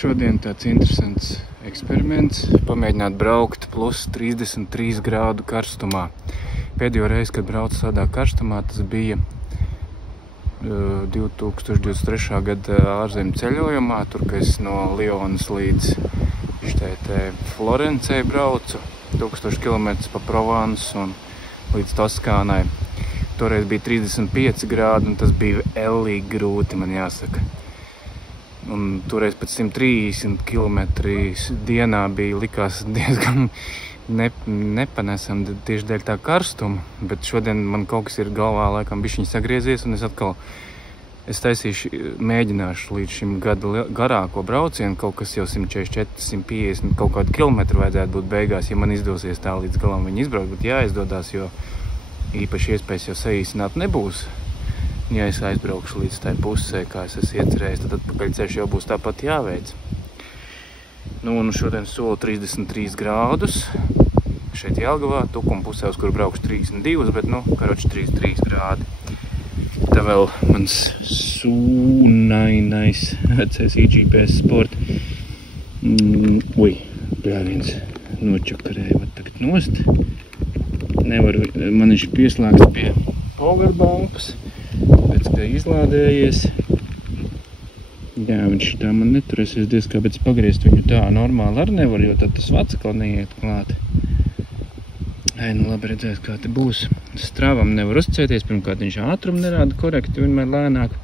Šodien tāds interesants eksperiments - pamēģināt braukt plus 33 grādu karstumā. Pēdējo reizi, kad braucu tādā karstumā, tas bija 2023. Gada ārzemju ceļojumā, tur, ka es no Lionas līdz Florencei braucu, 1000 km pa Provence un līdz Toskānai. Toreiz bija 35 grādi, un tas bija ellīgi grūti, man jāsaka. Un toreiz pēc 130 km dienā bija likās diezgan nepanesam tieši dēļ tā karstuma, bet šodien man kaut kas ir galvā laikam bišķiņ sagriezies, un es taisīšu, mēģināšu līdz šim gada garāko braucienu, kaut kas jau 144, 150, kaut kādu kilometru vajadzētu būt beigās, ja man izdosies tā līdz galam viņu izbraukt, bet jāizdodās, jo īpaši iespējas jau saīsināt nebūs. Ja es aizbraukšu līdz tai pusē, kā es esmu iecerējis, tad atpakaļceļš jau būs tāpat jāveic. Nu, un šodien solu 33 grādus. Šeit Jelgavā, Tukuma pusē, uz kur braukšu 32, bet, karoči 33 grādi. Tā vēl mans sūnainais vecais IGPS Sport. Viens nočakarēja, tagad nost. Nevar, man viņš ir pieslēgts pie powerbankas. Pēc kā izlādējies. Jā, viņš tā man neturēsies diezgan, bet es pagriezt viņu tā normāli arī nevar, jo tad tas vecakal neiet klāt. Labi redzēs, kā te būs. Stravam nevar uzcēties, pirmkārt viņš ātrumu nerāda korekti, vienmēr lēnāk,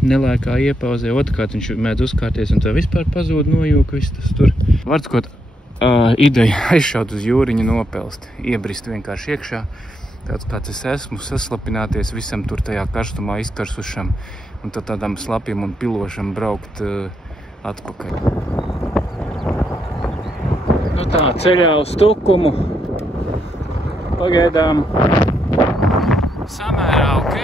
nelaikā iepauzē, otrkārt viņš mēdz uzkārties un tā vispār pazūd nojūka, viss tas tur. Vārds, ideja aizšaut uz jūriņu nopelst, iebrist vienkārši iekšā. Tāds kāds es esmu, saslapināties visam tur tajā karstumā izkarsušam un tad tādam slapjam un pilošam braukt atpakaļ. Tā, ceļā uz Tukumu pagaidām samērā ok.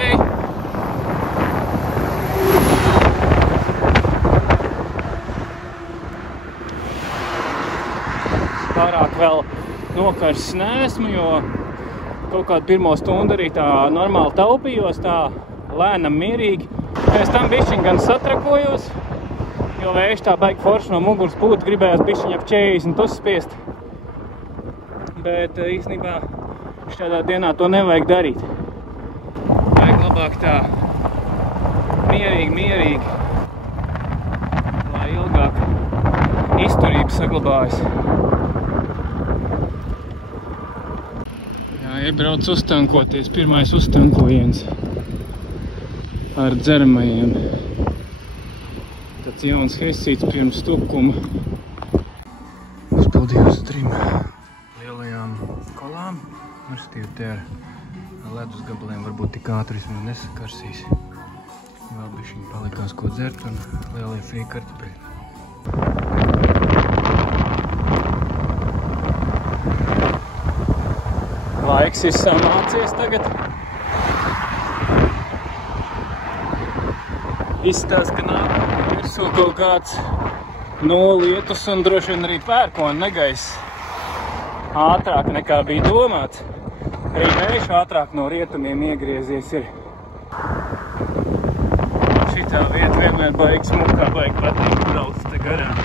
Pārāk vēl nokarsts neesmu, jo kaut kādu pirmo stundu arī tā normāli taupījos, tā lēnam mierīgi. Pēc tam bišķiņ gan satrakojos, jo vējš tā baigi forši no muguras pūta, gribējās bišķiņ ap 40 uzspiest. Bet īstenībā šādā dienā to nevajag darīt. Vajag labāk tā mierīgi, lai ilgāk izturība saglabājas. Iebrauc uztankoties, pirmais uztankojiens ar dzeramajiem. Tāds jauns hesīts pirms Tukuma. Uzpildījos 3 lielajām kolām. Te ar ledus gabaliem varbūt tik ātri vismaz nesakarsīs. Vēl bišķiņ palikās ko dzert un lielie frī kartupeļi. Laiks ir samācies tagad. Izstās, ka nāk virsū kaut kāds nolietus un droši vien arī pērkona negaiss ātrāk nekā bija domāts. Arī vējš ātrāk no rietumiem iegriezies ir. Šitā vieta vienmēr baigi smukā, baigi patīk brauc te garām.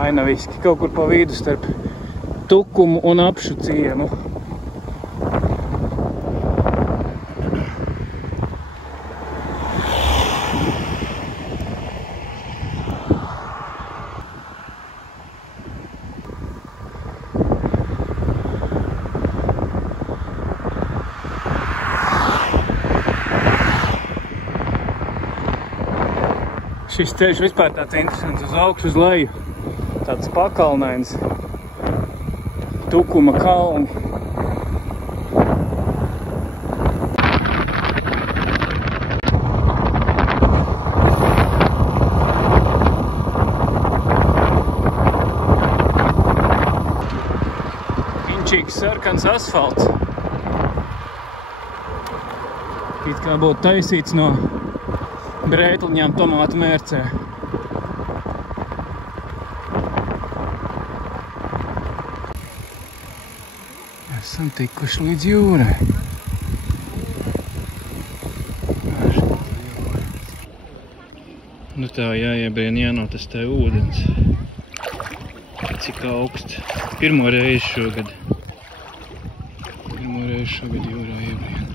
Ainaviski, kaut kur pa vidu starp Tukumu un Apšu ciemu. Šis ceļš vispār tāds interesants uz augšu, uz leju. Tāds pakalnains, Tukuma kalni. Inčīgs sarkans asfalts. It kā būtu taisīts no brētliņām tomātu mērcē. Esam tikuši līdz jūrai. Nu tā jāiebrien, jānotestē ūdens. Cik augsts. Pirmo reizi šogad jūrā iebrien.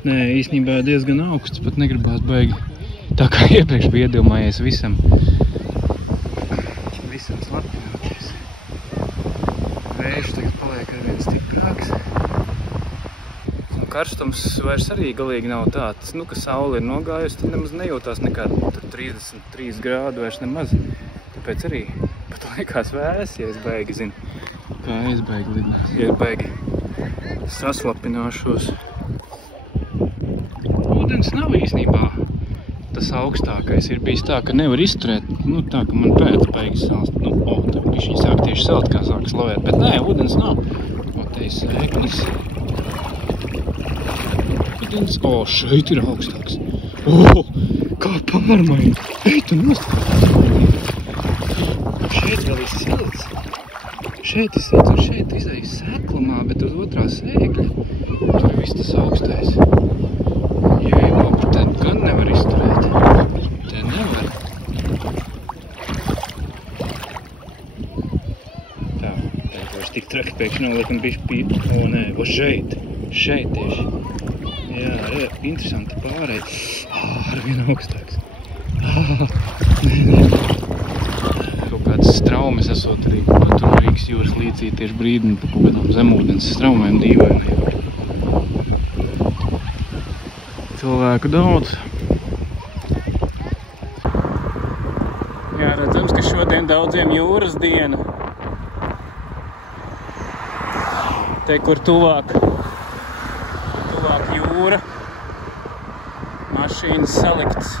Nē, īstenībā diezgan augsts, pat negribās baigi. Tā kā iepriekš bija iedomājies visam slapinoties. Vējš tagad paliek ar viens stiprāks. Un karstums vairs arī galīgi nav tāds, ka saule ir nogājusi, tad nemaz nejūtās nekāda 33 grādu vairs nemaz. Tāpēc arī pat liekas vēs, ja es baigi zinu, kā es baigi lidināt, ja es baigi saslapināšos. Ūdens nav īstenībā tas augstākais. Ir bijis tā, ka nevar izturēt, tā, ka man pēdas baigi salst. Tā bišķiņ sāk tieši salt, kā sāk slavēt, bet nē, ūdens nav. Te ir sēklis. Ūdens, šeit ir augstāks. Kā pārmaiņa. Ej, tu nost. Šeit vēl ir silts. Šeit ir silts un šeit izdejas sēklumā, bet uz otrā sēkļa. Tur ir viss tas augstais. Te gan nevar izturēt. Te nevar. Tā vairs tik traki pēkšņi noliekam bišķi pīp. Nē, šeit. Šeit tieši. Jā, interesanti pārēj. Ar vien augstāks. Nē. Kaut kāds straumes esot arī. Tur Rīgas jūras līdzī tieši brīdini pa kaut kādām zemūdens straumēm dīvainiem. Cilvēku daudz. Jā, redzams, ka šodien daudziem jūras diena. Te, kur tuvāk jūra, mašīnas salikts.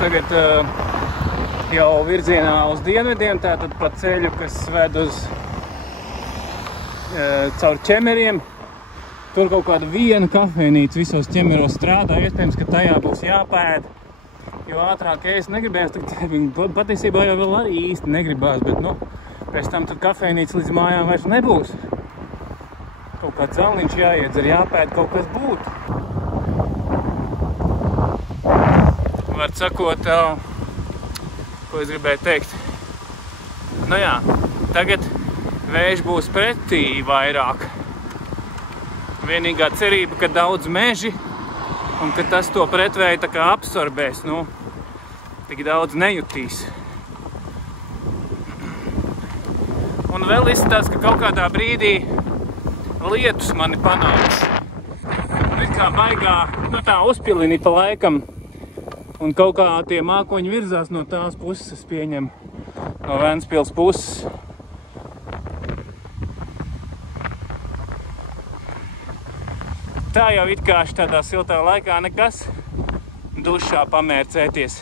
Tagad jau virzienā uz dienvidiem, tātad pa ceļu, kas ved uz caur ķemeriem. Tur kaut kāda viena kafejnīca visos ķemeros strādā, iespējams, ka tajā būs jāpēd. Jo ātrāk es negribējās, patiesībā jau vēl arī īsti negribās, bet pēc tam tad kafejnīca līdz mājām vairs nebūs. Kaut kāds zalniņš jāiedzer, jāpēd, kaut kas būtu. Var sakot, ko es gribēju teikt. Jā, tagad vējš būs pretī vairāk. Vienīgā cerība, ka daudz meži un ka tas to pretvēju tā kā absorbēs, tik daudz nejutīs. Un vēl izskatās, ka kaut kādā brīdī lietus mani panāks. Ir kā baigā, tā uzpilini pa laikam. Un kaut kā tie mākoņi virzās no tās puses, es pieņemu, no Ventspils puses. Tā jau it kā tādā siltā laikā nekas dušā pamērcēties.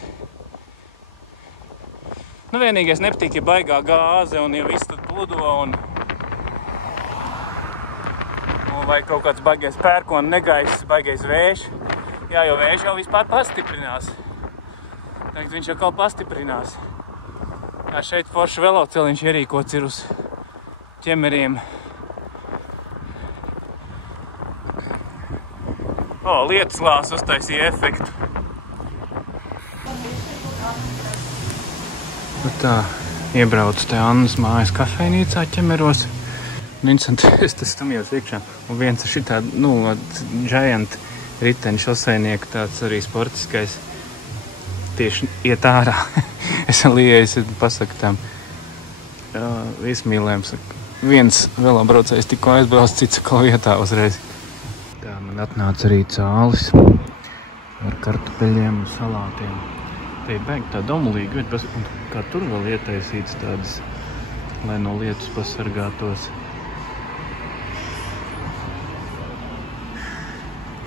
Vienīgais nepatīk, ja baigā gāze un ja viss tad pludo un vai kaut kāds baigais pērkona negaiss, baigais vējš. Jā, jo vējš jau vispār pastiprinās. Tagad viņš jau kaut pastiprinās. Šeit forši veloceliņš ierīkots ir uz ķemeriem. Lietus lās uztaisīja efektu. Tā, iebraucu te Annas mājas kafejnīcā ķemeros. Interesanti, es tas stumjos iekšā. Un viens ir šitā, giant riteņu šoseinieku, tāds arī sportiskais. Tieši iet ārā. Es lieju, pasaku tam viesmīlēm, saku, viens velobraucējs tikko aizbrauc, cits atkal vietā uzreiz. Tā man atnāca arī cālis ar kartupeļiem un salātiem. Te ir baigi tā domulīga, un kā tur vēl ietaisīts tādas, lai no lietus pasargātos.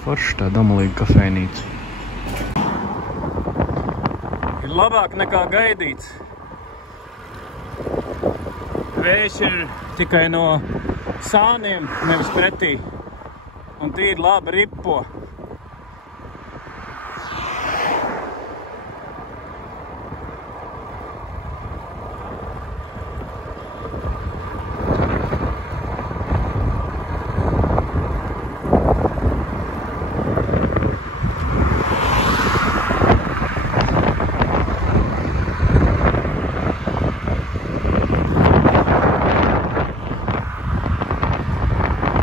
Forši tā domulīga kafejnīca. Labāk nekā gaidīts. Vējš ir tikai no sāniem, nevis pretī. Un tīri labi ripo.